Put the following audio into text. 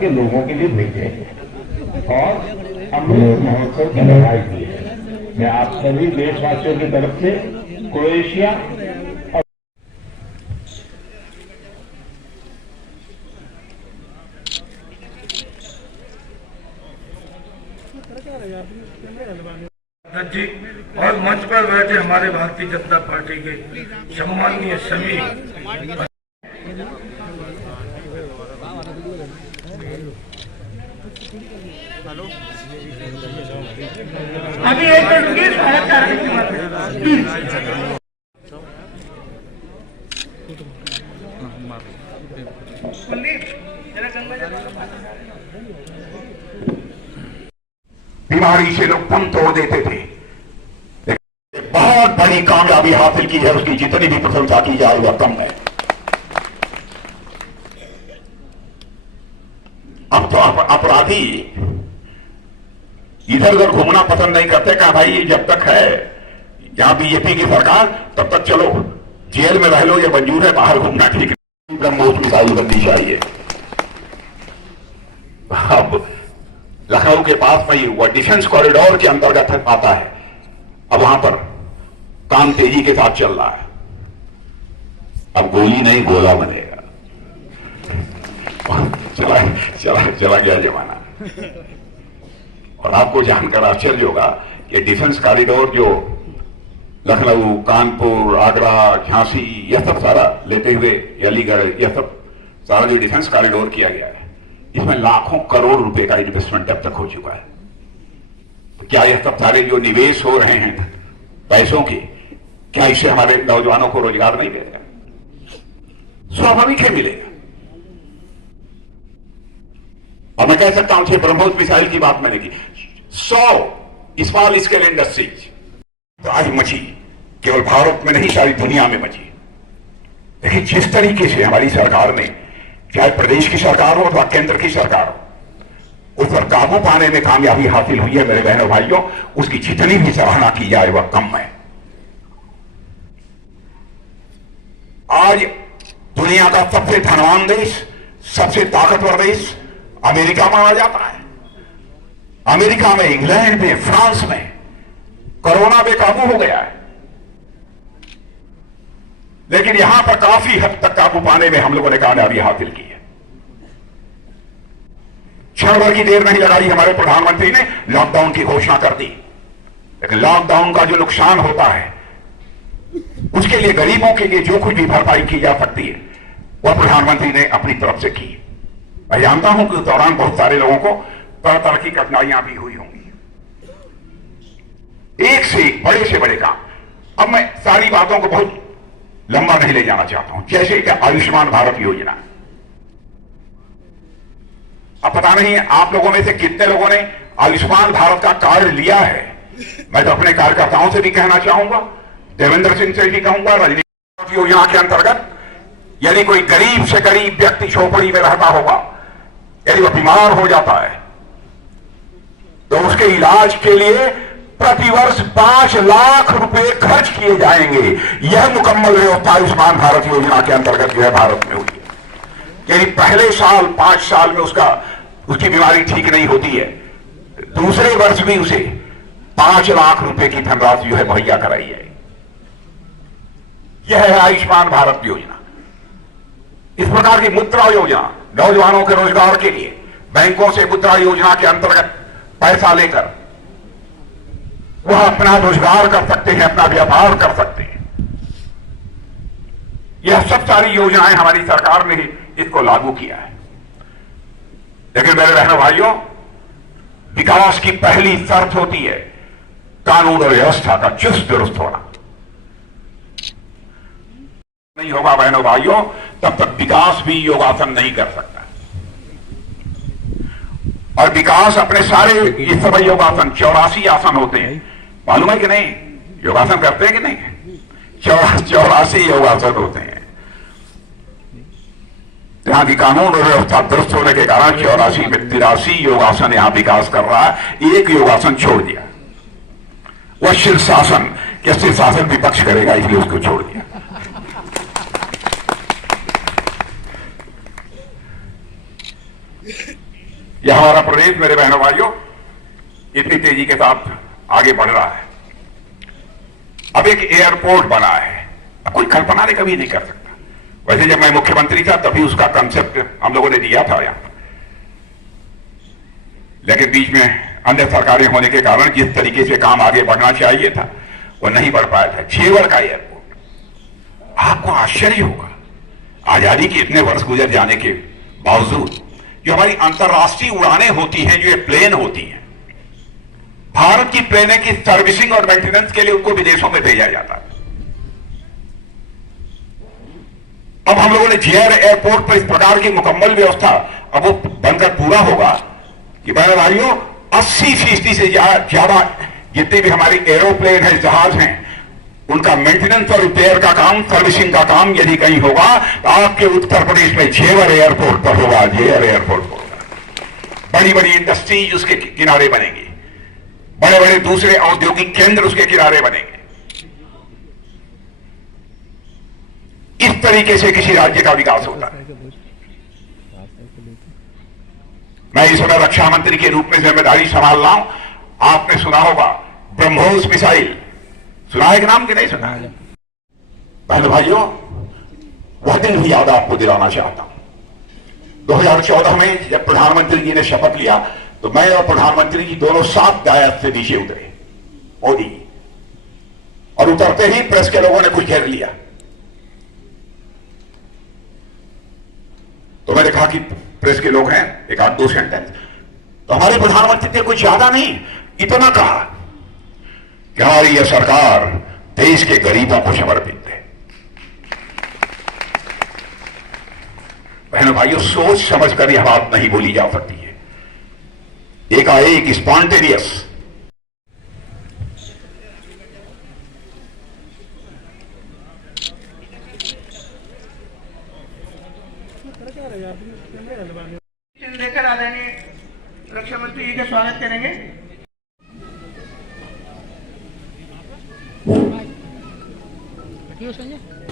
भारत के लोगों के लिए भेजे और अमृत महोत्सव की लड़ाई की है। मैं आप सभी देशवासियों की तरफ से क्रोएशिया और जी और मंच पर बैठे हमारे भारतीय जनता पार्टी के सम्माननीय सभी अभी एक मिनट रुकिए, बीमारी से लोग दम तोड़ देते थे। बहुत बड़ी कामयाबी हासिल की है, उसकी जितनी भी प्रशंसा की जाए वह कम है। अब तो अपराधी इधर उधर घूमना पसंद नहीं करते। कहा भाई ये जब तक है यहां बीजेपी की सरकार तब तक चलो जेल में रह लो, ये मंजूर है, बाहर घूमना ठीक है। ब्रह्मोस मिसाइल बननी चाहिए। अब लखनऊ के पास में वो डिफेंस कॉरिडोर के अंतर्गत आता है। अब वहां पर काम तेजी के साथ चल रहा है। अब गोली नहीं गोला बनेगा। चला गया जमाना। और आपको जानकर आश्चर्य होगा कि डिफेंस कॉरिडोर जो लखनऊ, कानपुर, आगरा, झांसी यह सब सारा लेते हुए अलीगढ़ यह सब सारा जो डिफेंस कॉरिडोर किया गया है, इसमें लाखों करोड़ रुपए का इन्वेस्टमेंट अब तक हो चुका है। तो क्या यह सब सारे जो निवेश हो रहे हैं पैसों के, क्या इससे हमारे नौजवानों को रोजगार नहीं मिलेगा? स्वाभाविक है मिलेगा। और मैं कह सकता हूं कि ब्रह्मोस मिसाइल की बात मैंने की। 100 स्मॉल स्केल इंडस्ट्रीज तो आज मची, केवल भारत में नहीं सारी दुनिया में मची। देखिए जिस तरीके से हमारी सरकार ने, चाहे प्रदेश की सरकार हो अथवा केंद्र की सरकार हो, उस पर काबू पाने में कामयाबी हासिल हुई है मेरे बहनों भाइयों, उसकी जितनी भी सराहना की जाए वह कम है। आज दुनिया का सबसे धनवान देश, सबसे ताकतवर देश अमेरिका माना जाता है। अमेरिका में, इंग्लैंड में, फ्रांस में कोरोना बेकाबू हो गया है, लेकिन यहां पर काफी हद तक काबू पाने में हम लोगों ने कामयाबी हासिल की है। क्षण भर की देर नहीं लगाई, हमारे प्रधानमंत्री ने लॉकडाउन की घोषणा कर दी। लेकिन लॉकडाउन का जो नुकसान होता है उसके लिए, गरीबों के लिए जो कुछ भी भरपाई की जा सकती है वह प्रधानमंत्री ने अपनी तरफ से की। मैं जानता हूं कि उस दौरान बहुत सारे लोगों को तरह तरह की कठिनाइयां भी हुई होंगी, एक से एक बड़े से बड़े काम। अब मैं सारी बातों को बहुत लंबा नहीं ले जाना चाहता हूं। जैसे कि आयुष्मान भारत योजना, अब पता नहीं आप लोगों में से कितने लोगों ने आयुष्मान भारत का कार्ड लिया है। मैं तो अपने कार्यकर्ताओं से भी कहना चाहूंगा, देवेंद्र सिंह से भी कहूंगा, रजनी योजना के अंतर्गत यदि कोई गरीब से गरीब व्यक्ति झोपड़ी में रहता होगा, यदि वह बीमार हो जाता है तो उसके इलाज के लिए प्रतिवर्ष 5 लाख रुपए खर्च किए जाएंगे। यह मुकम्मल व्यवस्था आयुष्मान भारत योजना के अंतर्गत जो है भारत में हुई है। यदि पहले साल 5 साल में उसकी बीमारी ठीक नहीं होती है, दूसरे वर्ष भी उसे 5 लाख रुपए की धनराशि जो है मुहैया कराई जाए। यह है आयुष्मान भारत योजना। इस प्रकार की मुद्रा योजना, नौजवानों के रोजगार के लिए बैंकों से मुद्रा योजना के अंतर्गत पैसा लेकर वह अपना रोजगार कर सकते हैं, अपना व्यापार कर सकते हैं। यह सब सारी योजनाएं हमारी सरकार ने ही इसको लागू किया है। लेकिन मेरे बहनों भाइयों, विकास की पहली शर्त होती है कानून और व्यवस्था का चुस्त दुरुस्त होना। नहीं होगा बहनों भाइयों, तब तक विकास भी योगासन नहीं कर सकता। और विकास अपने सारे ये सब योगासन 84 आसन होते हैं, मालूम है कि नहीं? योगासन करते हैं कि नहीं? 84 योगासन होते हैं। यहां की कानून और व्यवस्था दुरुस्त होने के कारण 84 में 83 योगासन यहां विकास कर रहा है। एक योगासन छोड़ दिया, वह शीर्षासन, कि शीर्षासन विपक्ष करेगा इसलिए उसको छोड़ दिया। यह हमारा प्रदेश मेरे बहनों भाइयों इतनी तेजी के साथ आगे बढ़ रहा है। अब एक एयरपोर्ट बना है, अब कोई कल्पना ने कभी नहीं कर सकता। वैसे जब मैं मुख्यमंत्री था तभी उसका कंसेप्ट हम लोगों ने दिया था यहां पर, लेकिन बीच में अन्य सरकारें होने के कारण जिस तरीके से काम आगे बढ़ना चाहिए था वो नहीं बढ़ पाया था। जेवर का एयरपोर्ट, आपको आश्चर्य होगा आजादी के इतने वर्ष गुजर जाने के बावजूद जो हमारी अंतर्राष्ट्रीय उड़ानें होती हैं, जो ये प्लेन होती हैं, भारत की प्लेनें की सर्विसिंग और मेंटेनेंस के लिए उनको विदेशों में भेजा जाता है। अब हम लोगों ने जेवर एयरपोर्ट पर इस प्रकार की मुकम्मल व्यवस्था, अब वो बनकर पूरा होगा कि बहन भाइयों 80% से ज्यादा जितने भी हमारे एरोप्लेन है, जहाज हैं, उनका मेंटेनेंस और रिपेयर का काम, सर्विसिंग का काम यदि कहीं होगा तो आपके उत्तर प्रदेश में जेवर एयरपोर्ट पर होगा। जेवर एयरपोर्ट पर होगा। बड़ी बड़ी इंडस्ट्रीज उसके किनारे बनेंगी, बड़े बड़े दूसरे औद्योगिक केंद्र उसके किनारे बनेंगे। इस तरीके से किसी राज्य का विकास होता है। मैं इस समय रक्षा मंत्री के रूप में जिम्मेदारी संभाल रहा हूं। आपने सुना होगा ब्रह्मोस मिसाइल, सुना है कि नाम कि नहीं सुना है? बहन भाइयों, वह दिन भी याद आपको दिलाना चाहता हूं। 2014 में जब प्रधानमंत्री जी ने शपथ लिया तो मैं और प्रधानमंत्री जी दोनों साथ डायट से नीचे उतरे, मोदी, और उतरते ही प्रेस के लोगों ने कुछ घेर लिया। तो मैंने कहा कि प्रेस के लोग हैं, एक आध दो सेंटेंस। तो हमारे प्रधानमंत्री ने कुछ ज्यादा नहीं, इतना कहा कि हमारी यह सरकार देश के गरीबों को समर्पित है। बहनों भाइयों, सोच समझ कर यह बात नहीं बोली जा सकती है। एकाएक स्पॉन्टेनियस लेकर आदरणीय रक्षा मंत्री जी का स्वागत करेंगे। संजय